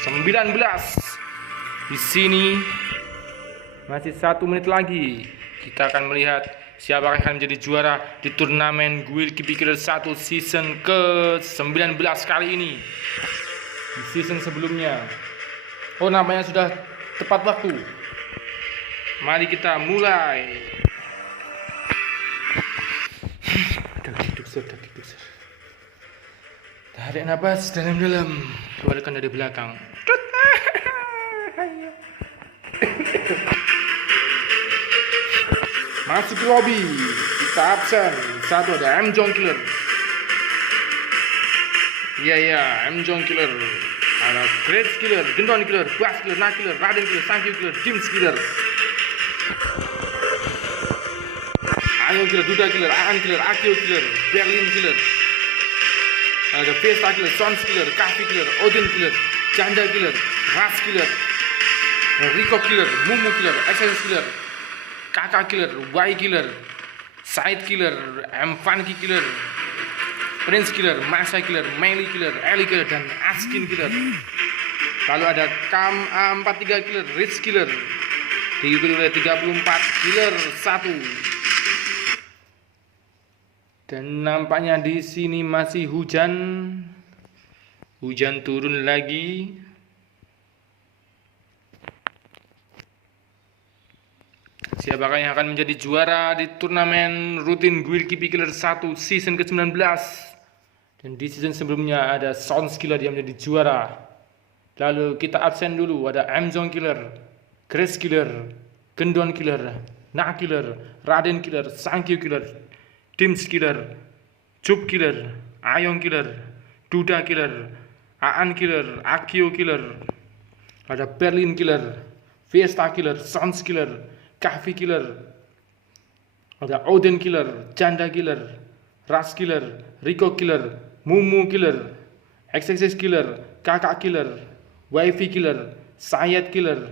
19. Di sini masih 1 menit lagi. Kita akan melihat siapa yang akan menjadi juara di turnamen Guild Keeper Killer 1 season ke-19 kali ini. Di season sebelumnya, namanya sudah tepat waktu. Mari kita mulai. Tarik nafas dalam-dalam, keluarkan dari belakang. Masuk ke lobby, kita absen. Satu ada M. John Killer. Iya, M. John Killer. Ada Grace Killer, Gendon Killer, Bass Killer, Nak Killer, Raden Killer, Sangkyu Killer, Dims Killer, Ayo Killer, Duda Killer, Aan Killer, Akio Killer, Berlin Killer. Ada Vesta Killer, Sons Killer, Kafi Killer, Odin Killer, Janda Killer, Ras Killer, Rico Killer, Mumu Killer, Essence Killer, Kakak Killer, Y Killer, Side Killer, M Funky Killer, Prince Killer, Masa Killer, Melee Killer, Eli Killer, dan Askin Killer. Lalu ada Kam A43 Killer, Rich Killer, diikuti oleh 34 Killer 1. Dan nampaknya di sini masih hujan. Hujan turun lagi. Siapakah yang akan menjadi juara di turnamen rutin Guild Keeper Killer 1 season ke-19? Dan di season sebelumnya ada Sons Killer yang menjadi juara. Lalu kita absen dulu, ada Amazon Killer, Grace Killer, Gendon Killer, Nak Killer, Raden Killer, Sangkyu Killer, Dims Killer, Cup Killer, Ayong Killer, Duda Killer, Aan Killer, Akio Killer, ada Berlin Killer, Fiesta Killer, Sons Killer, Kafi Killer, ada Odin Killer, Janda Killer, Ras Killer, Rico Killer, Mumu Killer, XXX Killer, Kakak Killer, Wifi Killer, Sayed Killer,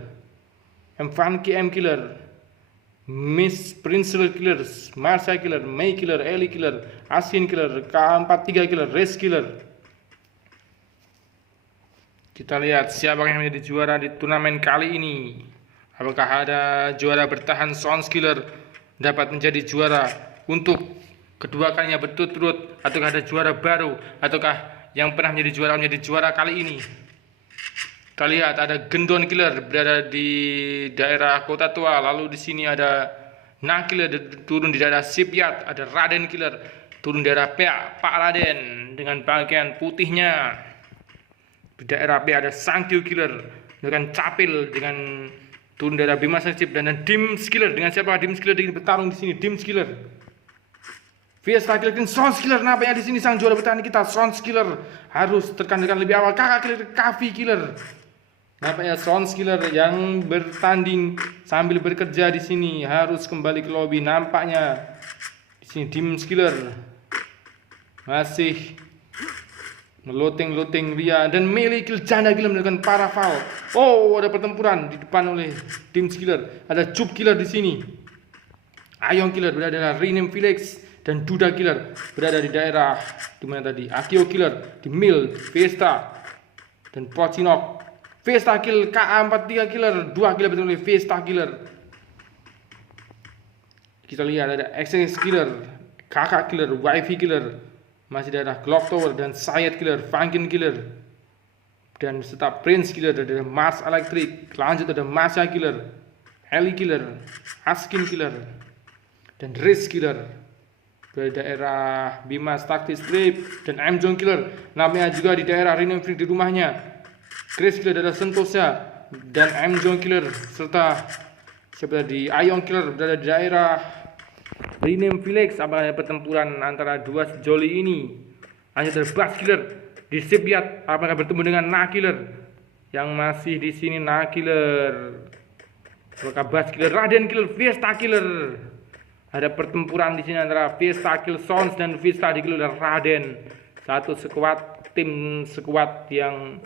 M Funky M Killer, Miss Princess Killer, Marsha Killer, Mei Killer, Eli Killer, Asin Killer, K43 Killer, Race Killer. Kita lihat siapa yang menjadi juara di turnamen kali ini. Apakah ada juara bertahan Sons Killer dapat menjadi juara untuk kedua kalinya berturut-turut, ataukah ada juara baru, ataukah yang pernah menjadi juara kali ini. Kita lihat ada Gendon Killer berada di daerah Kota Tua, lalu di sini ada Nak Killer turun di daerah Shipyard, ada Raden Killer turun di daerah Pak Raden dengan pakaian putihnya. Di daerah P ada Sangkyu Killer dengan Capil dengan turun di daerah Bima Sensip, dan Dims Killer dengan siapa? Dims Killer ingin bertarung di sini. Dims Killer, Fiesta Killer, Sons Killer. Nampaknya di sini sang juara bertahan kita Sons Killer harus tekan-tekan lebih awal. Kakak Killer, Kafi Killer. Nampaknya Sons Killer yang bertanding sambil bekerja di sini harus kembali ke lobby. Nampaknya di sini Dims Killer masih meloting Ria, dan Melee Kill, Janda Killer melakukan parafal. Ada pertempuran di depan oleh Dims Killer. Ada Cup Killer di sini. Ayong Killer berada di daerah Rename Felix, dan Duda Killer berada di daerah di mana tadi? Akio Killer di Mill, Vesta, dan Pocinok. Vesta Kill, KA43 Killer, 2 Killer betul oleh Vesta Killer. Kita lihat ada XX Killer, Kakak Killer, Wifi Killer, masih daerah Clock Tower, dan Sayed Killer, Funkin Killer, dan serta Prince Killer dari Mars Electric. Lanjut ada Masha Killer, Eli Killer, Askin Killer, dan Riz Killer dari daerah Bima Taktis Strip, dan M. John Killer namanya juga di daerah Rename Freak di rumahnya. Grace Killer dari Sentosa, dan M. John Killer serta siapa tadi? Ayong Killer berada di daerah Rename Felix. Apakah ada pertempuran antara dua sejoli ini? Hanya ada Bass Killer di Shipyard. Apakah bertemu dengan Nak Killer yang masih di sini? Nak Killer, apakah Bass Killer, Raden Killer, Fiesta Killer. Ada pertempuran di sini antara Fiesta Kill Sons dan Fiesta di Killer Raden. Satu sekuat, tim sekuat yang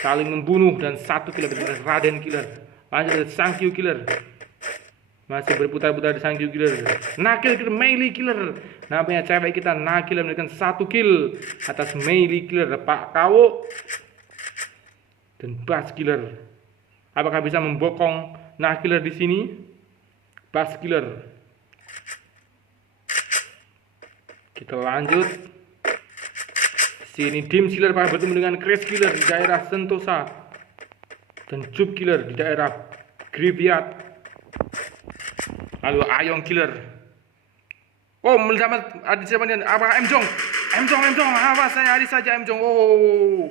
saling membunuh, dan satu killer betul Raden Killer. Lanjut ada Sangkyu Killer, masih berputar-putar di Sangkyu Killer. Nakil Killer, Melee Killer. Nampaknya cewek kita Nakil mendapatkan 1 kill atas Melee Killer. Pak Kawo dan Bass Killer. Apakah bisa membokong Nah Killer di sini? Bass Killer. Kita lanjut. Sini Dim Killer apakah bertemu dengan Crash Killer di daerah Sentosa dan Jup Killer di daerah Graveyard. Lalu Ayong Killer. Oh, mendapat ada siapa nih? Apakah M Jong? Apa saya ada saja M Jong. Oh,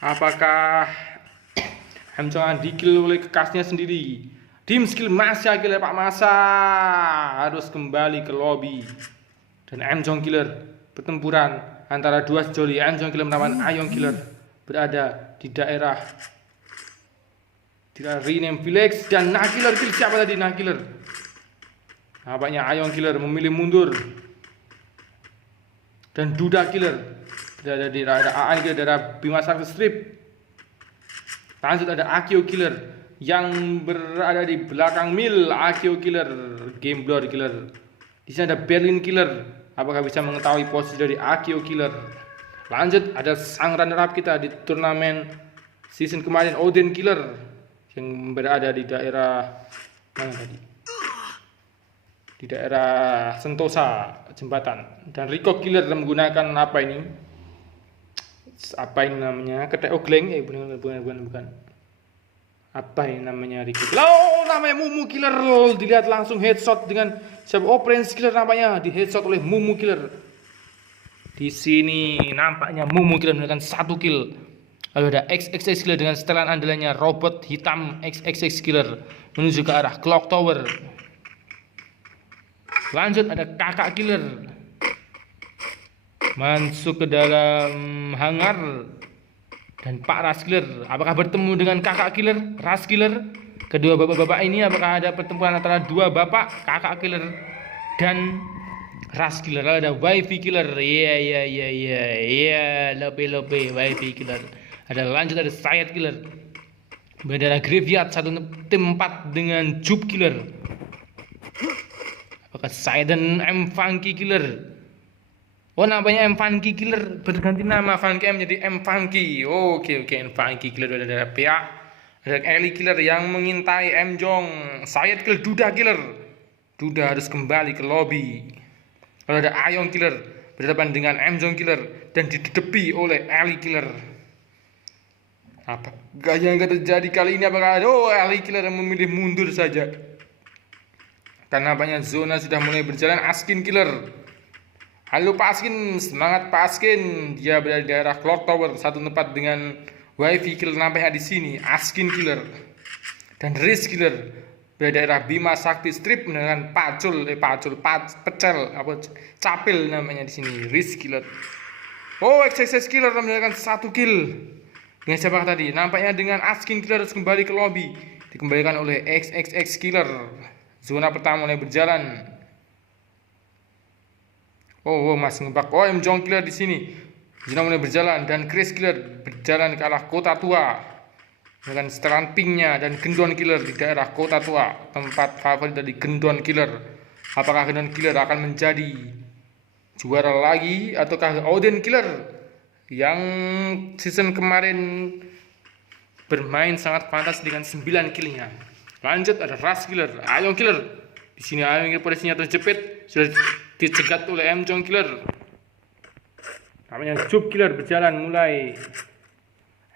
apakah M Jong di-kill oleh kekasihnya sendiri? Dim skill Masa Killer Pak Masa harus kembali ke lobby. Dan M Jong Killer pertempuran antara dua sejoli. M Jong Killer melawan Ayong Killer berada di daerah Rename Village dan Nah Killer kill siapa tadi? Nah Killer. Nampaknya Ayong Killer memilih mundur. Dan Duda Killer berada di daerah Aan Killer, daerah Bima Sakti Strip. Lanjut ada Akio Killer yang berada di belakang Mil. Akio Killer, Game Blood Killer. Di sini ada Berlin Killer. Apakah bisa mengetahui posisi dari Akio Killer? Lanjut ada sang runner-up kita di turnamen season kemarin, Odin Killer yang berada di daerah mana tadi? Di daerah Sentosa jembatan. Dan Rico Killer menggunakan apa ini? Apa ini namanya? Ketek Ogleng? Bukan. Apa ini namanya Rico? Oh, namanya Mumu Killer. Dilihat langsung headshot dengan siapa? Oh, Prince Killer nampaknya di headshot oleh Mumu Killer. Di sini nampaknya Mumu Killer mendapatkan 1 kill. Lalu ada XXX Killer dengan setelan andalannya robot hitam XXX Killer menuju ke arah Clock Tower. Lanjut ada Kakak Killer masuk ke dalam hangar dan Pak Ras Killer. Apakah bertemu dengan Kakak Killer, Ras Killer? Kedua bapak-bapak ini apakah ada pertempuran antara dua bapak, Kakak Killer dan Ras Killer? Lalu ada Wifi Killer. Iya, lope Wifi Killer. Ada lanjut ada Sayat Killer. Berada Graveyard satu tempat dengan Jup Killer. Apakah saya dan M Funky Killer? Oh, namanya M Funky Killer berganti nama Funky M menjadi M Funky. Oke, M Funky Killer ada pihak. Ada Ellie Killer yang mengintai M Jong. Sayat Killer, Duda Killer. Duda harus kembali ke lobby. Lalu ada Ayong Killer berhadapan dengan M Jong Killer dan didedepi oleh Ellie Killer. Apa yang terjadi kali ini? Apakah Ellie Killer yang memilih mundur saja? Karena nampaknya zona sudah mulai berjalan. Askin Killer. Halo Pak Askin, semangat Pak Askin. Dia berada di daerah Clock Tower, satu tempat dengan Wifi Killer nampaknya di sini. Askin Killer dan Riz Killer berada di daerah Bima Sakti Strip dengan Pecel Capil namanya di sini. Riz Killer. Oh, XXX Killer mendapatkan 1 kill. Dengan siapa tadi? Nampaknya dengan Askin Killer harus kembali ke lobby. Dikembalikan oleh XXX Killer. Zona pertama mulai berjalan. Oh, masih ngebak. Oh, M Jong Killer di sini. Zona mulai berjalan dan Chris Killer berjalan ke arah Kota Tua dengan setelan pinknya dan Gendon Killer di daerah Kota Tua, tempat favorit dari Gendon Killer. Apakah Gendon Killer akan menjadi juara lagi ataukah Odin Killer yang season kemarin bermain sangat pantas dengan 9 killnya? Lanjut ada Ras Killer, Ayong Killer. Di sini Ayong Killer posisinya terjepit, sudah dicegat oleh M Jong Killer. Namanya Jup Killer berjalan mulai.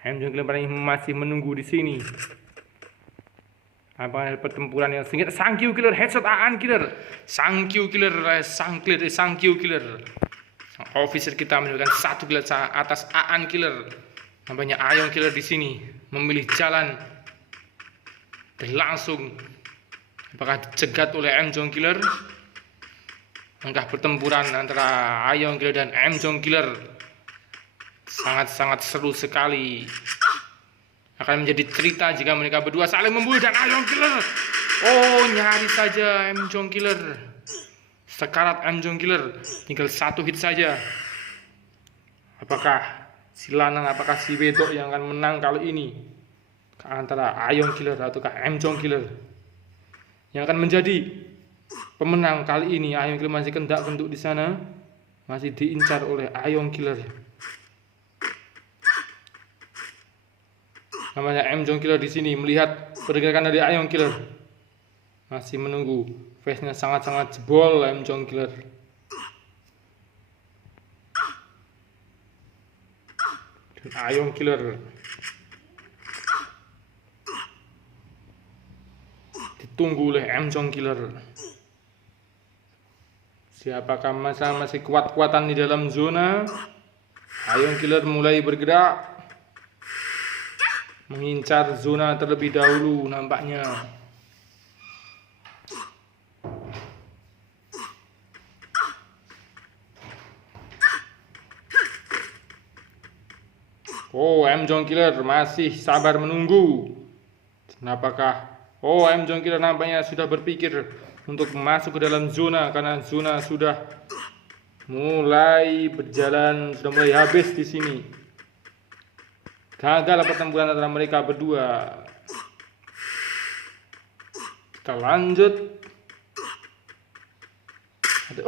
M Jong Killer masih menunggu di sini. Apa pertempuran yang sengit? Sangkyu Killer headshot Aan Killer. Sangkyu Killer, Sangkyu Killer. Officer kita mendapatkan 1 kill atas Aan Killer. Namanya Ayong Killer di sini memilih jalan dan langsung apakah dicegat oleh M Jong Killer? Angka pertempuran antara Ayong Killer dan M Jong Killer sangat-sangat seru sekali. Akan menjadi cerita jika mereka berdua saling membunuh dan Ayong Killer. Oh, nyaris saja M Jong Killer. Sekarat M Jong Killer, tinggal 1 hit saja. Apakah si lanang, apakah si wedok yang akan menang kali ini? Antara Ayong Killer ataukah M Jong Killer yang akan menjadi pemenang kali ini? Ayong Killer masih kendak-kenduk di sana, masih diincar oleh Ayong Killer. Namanya M Jong Killer di sini melihat pergerakan dari Ayong Killer. Masih menunggu. Face-nya sangat-sangat jebol M Jong Killer. Dan Ayong Killer ditunggu oleh M Jong Killer. Siapakah masih kuat-kuatan di dalam zona? Ayong Killer mulai bergerak mengincar zona terlebih dahulu nampaknya. Oh, M Jong Killer masih sabar menunggu. Apakah M Jong Killer nampaknya sudah berpikir untuk masuk ke dalam zona karena zona sudah mulai berjalan, sudah mulai habis di sini. Gagal pertempuran antara mereka berdua. Kita lanjut.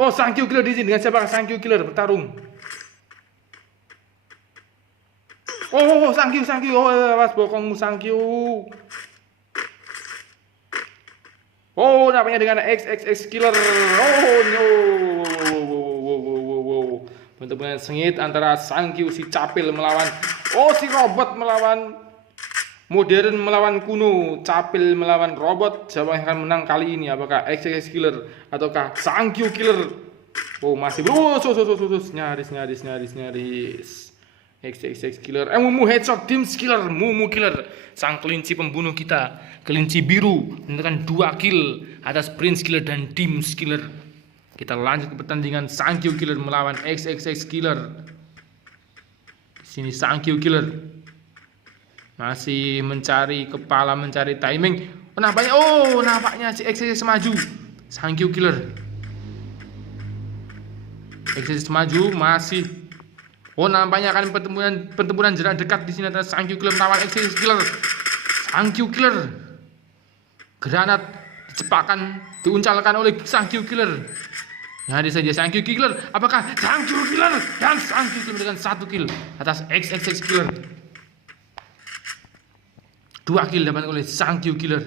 Oh, Sang Kyu Killer di sini. Dengan siapa Sang Kyu Killer bertarung? Oh, Sang Kyu. Oh, awas bokongmu Sang Kyu. Oh, nampaknya dengan XXX Killer. Oh, no. Bentuk-bentuk sengit antara Sang Kyu si Capil melawan si robot melawan modern melawan kuno. Capil melawan robot. Siapa yang akan menang kali ini? Apakah XXX Killer ataukah Sang Kyu Killer? Oh, masih nyaris. XXX Killer. Mumu Headshot Dims Killer. Mumu Killer. Sang kelinci pembunuh kita. Kelinci biru menentukan 2 kill atas Prince Killer dan Dims Killer. Kita lanjut ke pertandingan Sang Kyu Killer melawan XXX Killer. Di sini Sang Kyu Killer masih mencari kepala, mencari timing. Nampaknya si XXX maju. Sang Kyu Killer. XXX maju masih. Nampaknya akan pertempuran jarak dekat di sini antara Sang Kyu Killer melawan XXX Killer. Sang Kyu Killer. Granat dicepakkan, diuncalkan oleh Sang Kyu Killer. Nyari saja Sang Kyu Killer. Apakah Sang Kyu Killer dan Sang Kyu Killer dengan 1 kill atas XXX Killer. 2 kill dapat oleh Sang Kyu Killer.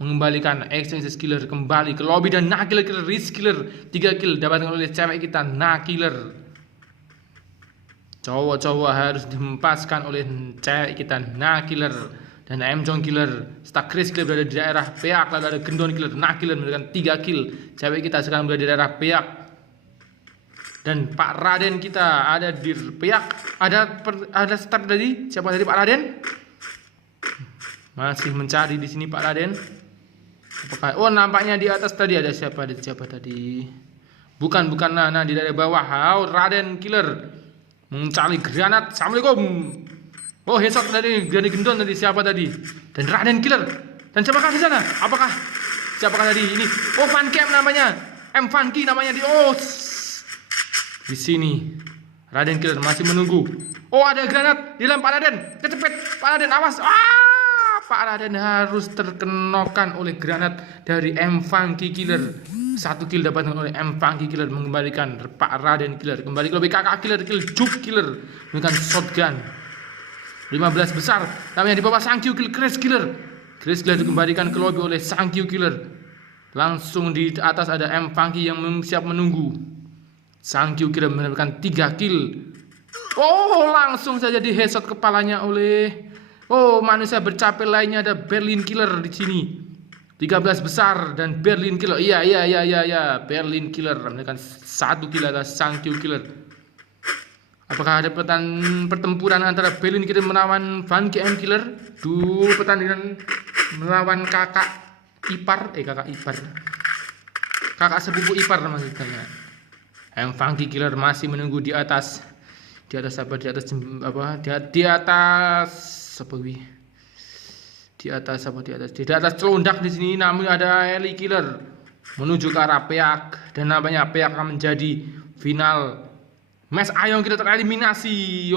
Mengembalikan XXX Killer kembali ke lobby dan Killer Riz Killer 3 kill dapat oleh cewek kita Killer. Cowok-cowok harus dihempaskan oleh cewek kita Killer dan M Jong Killer. Setelah Chris Killer berada di daerah Peak, lalu ada Gendon Killer, Killer memberikan 3 kill. Cewek kita sekarang berada di daerah Peak. Dan Pak Raden kita ada di Peak. Ada start tadi. Siapa tadi Pak Raden? Masih mencari di sini Pak Raden. Apakah nampaknya di atas tadi ada siapa tadi? Bukan di daerah bawah. Raden Killer mencari granat. Assalamualaikum. Headshot dari Gendon tadi. Siapa tadi? Dan Raden Killer. Dan siapakah di sana? Siapakah tadi ini? Funky namanya. Funky namanya di sini. Raden Killer masih menunggu. Ada granat di dalam Pak Raden. Kecepet. Pak Raden awas. Pak Raden harus terkenokan oleh granat dari Funky Killer. 1 kill dapat oleh Funky Killer mengembalikan Pak Raden Killer kembali ke lobby. Kakak Killer kill Juk Killer dengan shotgun 15 besar. Namanya di bawah Sang Kyu Killer Chris Killer dikembalikan ke lobby oleh Sang Kyu Killer. Langsung di atas ada Funky yang siap menunggu. Sang Kyu Killer mendapatkan 3 kill. Langsung saja di headshot kepalanya oleh manusia bercapil lainnya. Ada Berlin Killer di sini. 13 besar dan Berlin Killer. Iya. Berlin Killer mendapatkan 1 kill atas Sang Kyu Killer. Apakah ada pertempuran antara Berlin Killer melawan Funky M Killer? Dulu pertandingan melawan kakak sepupu ipar maksudnya. Funky Killer masih menunggu di atas. Di atas celondak di sini. Namanya ada Eli Killer menuju ke arah Peak dan namanya Peak akan menjadi final match. Ayong Killer tereliminasi.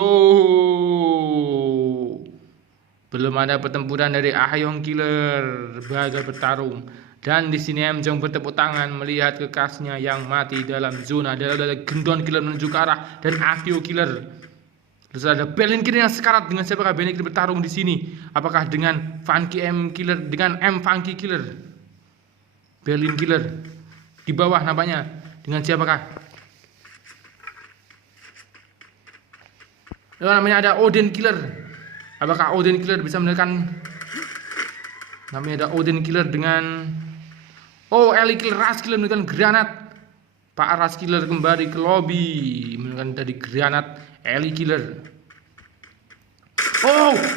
Belum ada pertempuran dari Ayong Killer gagal bertarung. Dan di sini M Jong bertepuk tangan melihat kekasihnya yang mati dalam zona. Ada Gendon Killer menuju ke arah dan Akio Killer Terus ada Berlin Killer yang sekarat. Dengan siapakah Berlin Killer bertarung di sini? Apakah dengan Funky M Killer, dengan M Funky Killer? Berlin Killer di bawah nampaknya. Dengan siapakah? Namanya ada Odin Killer. Apakah Odin Killer bisa menekan? Namanya ada Odin Killer dengan Ellie Killer. Rush Killer menekan granat. Pak Rush Killer kembali ke lobby menekan dari granat Ellie Killer.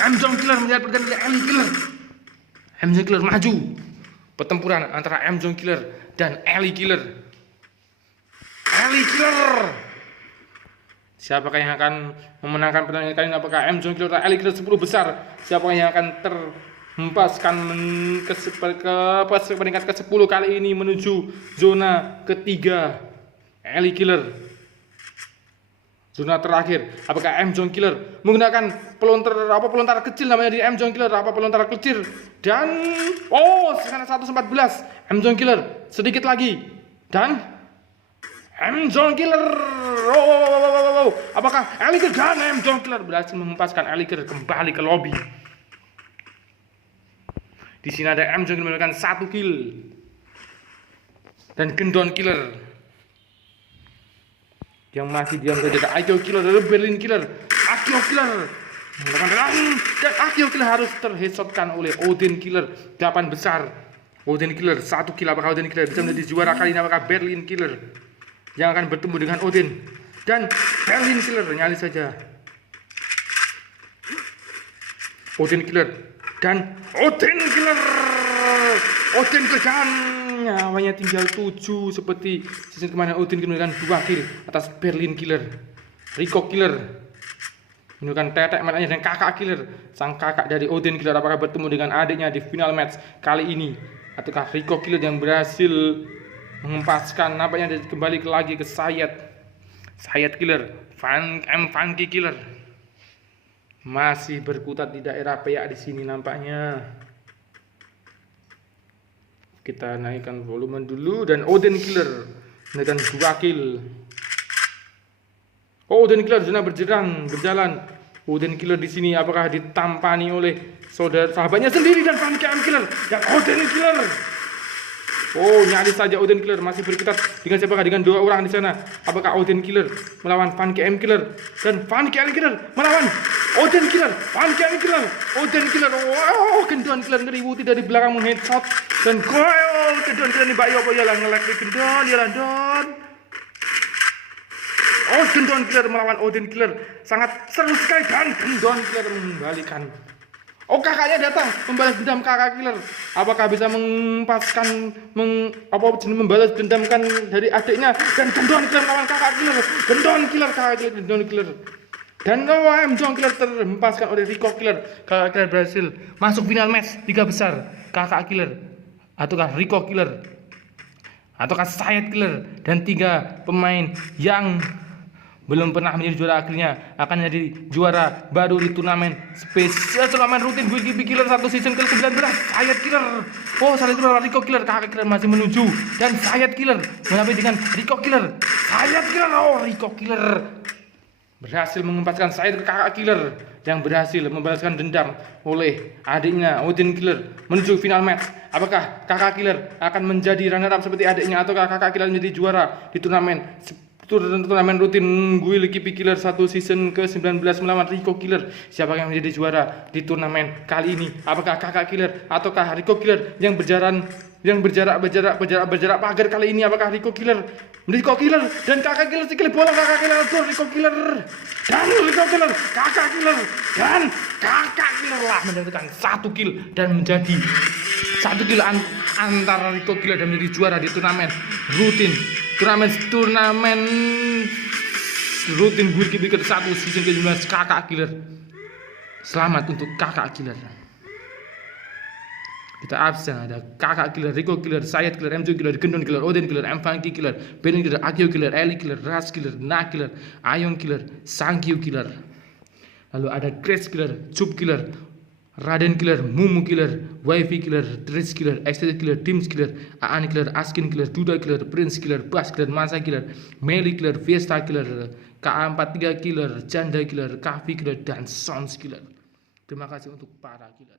M Jong Killer melihat pergerakan dari Ellie Killer. M Jong Killer maju. Pertempuran antara M Jong Killer dan Ellie Killer. Ellie Killer. Siapakah yang akan memenangkan pertandingan kali ini? Apakah M Jong Killer atau Ellie Killer 10 besar? Siapakah yang akan terhempaskan ke peringkat ke-10 kali ini menuju zona ketiga? Ellie Killer. Zona terakhir. Apakah M Jong Killer menggunakan pelontar kecil namanya di M Jong Killer, pelontar kecil dan sekarang 114 M Jong Killer sedikit lagi dan M Jong Killer. Apakah Ellie Killer dan M Jong Killer berhasil menghempaskan Ellie Killer kembali ke lobby? Di sini ada M Jong Killer mendapatkan 1 kill dan Gendon Killer yang masih diam saja. Ada Akio Killer, ada Berlin Killer, Akio Killer dan Akio Killer harus terheadshotkan oleh Odin Killer 8 besar. Odin Killer 1 kill. Apakah Odin Killer bisa menjadi juara kali ini? Apakah Berlin Killer yang akan bertemu dengan Odin dan Berlin Killer? Nyali saja Odin Killer dan Odin Killer. Odin Killer nyawanya tinggal 7 seperti season kemarin. Odin Killer menunjukkan 2 kill atas Berlin Killer. Rico Killer menunjukkan tetek matanya dan kakak Killer, sang kakak dari Odin Killer. Apakah bertemu dengan adiknya di final match kali ini? Ataukah Rico Killer yang berhasil menghempaskan nampaknya kembali lagi ke Sayat Killer? Funky Killer masih berkutat di daerah peak di sini nampaknya. Kita naikkan volume dulu dan Odin Killer menaikkan 2 kill. Odin Killer zona berjalan. Odin Killer di sini apakah ditampani oleh sahabatnya sendiri dan Funky M Killer dan Odin Killer? Nyaris saja Odin Killer masih berkutat dengan siapakah? Dengan 2 orang di sana. Apakah Odin Killer melawan Funky M Killer dan Funky M Killer melawan Odin Killer? Funky M Killer, Odin Killer. Gendon Killer ngeributi dari belakang mengheadshot dan gol. Gendon Killer nih Mbak Yopo yalah ngelek Gendon yalah Don. Gendon Killer melawan Odin Killer sangat seru sekali dan Gendon Killer mengembalikan. Kakaknya datang membalas dendam kakak Killer. Apakah bisa membalas dendamkan dari adiknya dan Gendon Killer melawan kakak Killer. Gendon Killer, kakak Killer, Gendon Killer. Dan M Jong Killer terhempaskan oleh Rico Killer. Kakak Killer berhasil masuk final match 3 besar. Kakak Killer ataukah Rico Killer ataukah Sayat Killer dan 3 pemain yang belum pernah menjadi juara akhirnya akan menjadi juara baru di turnamen spesial, turnamen rutin WGB Killer 1 season ke-19. Sayat Killer, Sayat Killer, Rico Killer, kakak Killer masih menuju dan Sayat Killer menyampai dengan Rico Killer. Sayat Killer, Rico Killer berhasil menghempaskan Sayat kakak Killer yang berhasil membalaskan dendam oleh adiknya Odin Killer menuju final match. Apakah kakak Killer akan menjadi runner up seperti adiknya ataukah kakak Killer menjadi juara di turnamen rutin WGB Killer 1 season ke-19 melawan Rico Killer? Siapa yang menjadi juara di turnamen kali ini? Apakah kakak Killer ataukah Rico Killer yang berjarak pagar kali ini? Apakah Rico Killer dan kakak Killer sekali bola kakak Killer atau Rico Killer dan Rico Killer, kakak Killer dan kakak Killer lah mendapatkan 1 kill dan menjadi 1 kill antara Rico Killer dan menjadi juara di turnamen rutin WGB Killer 1 season ke-19 kakak Killer. Selamat untuk kakak Killer. Kita absen ada kakak Killer, Rico Killer, Sayat Killer, M Jong Killer, Gendon Killer, Odin Killer, M Funky Killer, Berlin Killer, Akio Killer, Ellie Killer, Rush Killer, Na Killer, Ayong Killer, Sangkyu Killer. Lalu ada Grace Killer, Chup Killer, Raden Killer, Mumu Killer, Wifi Killer, Trish Killer, Extended Killer, Dims Killer, Aan Killer, Askin Killer, Duda Killer, Prince Killer, Bass Killer, Masa Killer, Meli Killer, Fiesta Killer, KA43 killer, Janda killer, Kahvi killer, dan Sounds killer. Terima kasih untuk para killer.